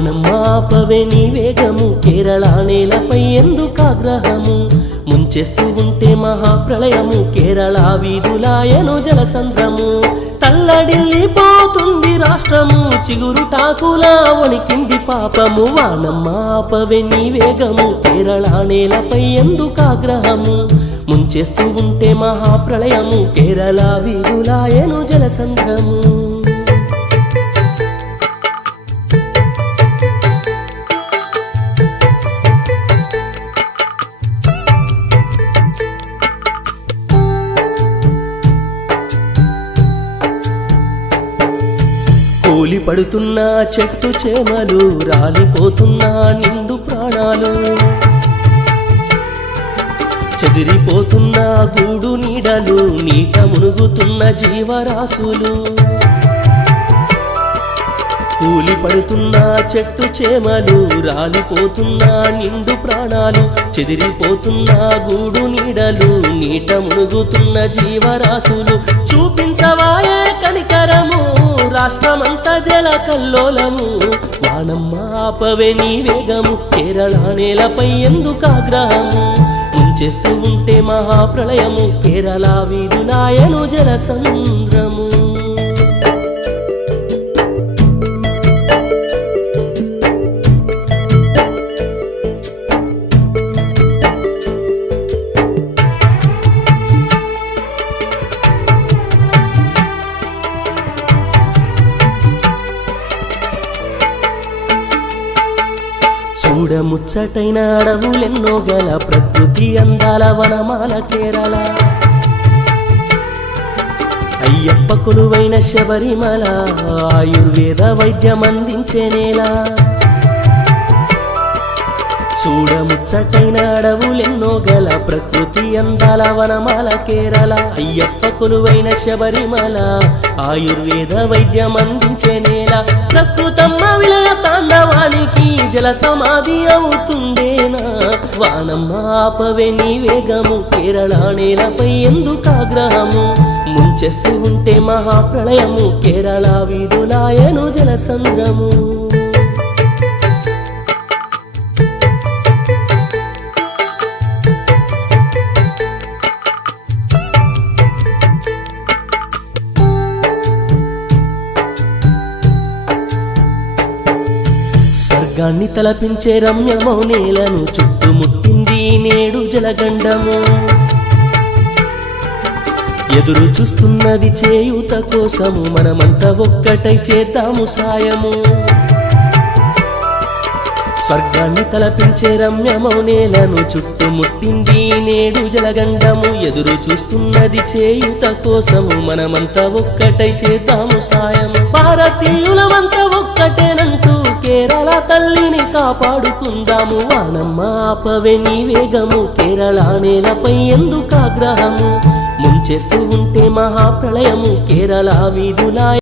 వానమ్మా ఆపవే నీ వేగము కేరళ నేలపై ఎందుకాగ్రహము ముంచేస్తూ ఉంటే మహాప్రళయము కేరళ వీధులాయను జలసంద్రము తల్లడిల్లిపోతుంది రాష్ట్రము చిగురుటాకులా వణికింది పాపము వానమ్మా ఆపవే నీ వేగము కేరళ నేలపై ఎందుకాగ్రహము ముంచేస్తూ ఉంటే మహాప్రళయము కేరళ వీధులాయను జలసంద్రము కూలి పడుతున్న చెట్టు చేమలు రాలిపోతున్న నిండు ప్రాణాలు చెదిరిపోతున్న గూడు నీడలు నీట మునుగుతున్న జీవరాశులు కూలి పడుతున్న చెట్టు చేమలు రాలిపోతున్న నిండు ప్రాణాలు చెదిరిపోతున్న గూడు నీడలు నీట మునుగుతున్న జీవరాశులు చూపించవాయే కనికరము రాష్ట్రమంతా జల కల్లోలము వానమ్మా ఆపవే నీ వేగము కేరళ నేలపై ఎందుకాగ్రహము ముంచేస్తూ ఉంటే మహాప్రళయము కేరళ వీధులాయను జలసంద్రము చూడముచ్చటైన అడవులెన్నో గల ప్రకృతి అందాల వనమాల కేరళ అయ్యప్ప కొలువైన శబరిమల ఆయుర్వేద వైద్యం అందించే నేల చూడముచ్చటైన అడవులెన్నో గల ప్రకృతి అందాల వనమాల కేరళ అయ్యప్ప కొలువైన శబరిమల ఆయుర్వేద వైద్యం అందించే నేల ప్రకృతమ్మ విలయ తాండవానికి జల సమాధి అవుతుందేనా వానమ్మా ఆపవే నీ వేగము కేరళ నేలపై ఎందుకాగ్రహము ముంచేస్తూ ఉంటే మహాప్రళయము కేరళ వీధులాయను జలసంద్రము స్వర్గాన్ని తలపించే రమ్యమౌ నేలను చుట్టుముట్టింది నేడు జలగండము ఎదురు చూస్తున్నది చేయూత కోసము మనమంతా ఒక్కటై చేద్దాము సాయము స్వర్గాన్ని తలపించే రమ్యమౌ నేలను చుట్టుముట్టింది నేడు జలగండము ఎదురు చూస్తున్నది చేయూత కోసము మనమంతా ఒక్కటై చేద్దాము సాయము భారతీయులమంతా ఒక్కటేనంటూ కేరళ తల్లిని కాపాడుకుందాము వానమ్మా ఆపవే నీ వేగము కేరళ నేలపై ఎందుకాగ్రహము ముంచేస్తూ ఉంటే మహాప్రళయము కేరళ వీధులా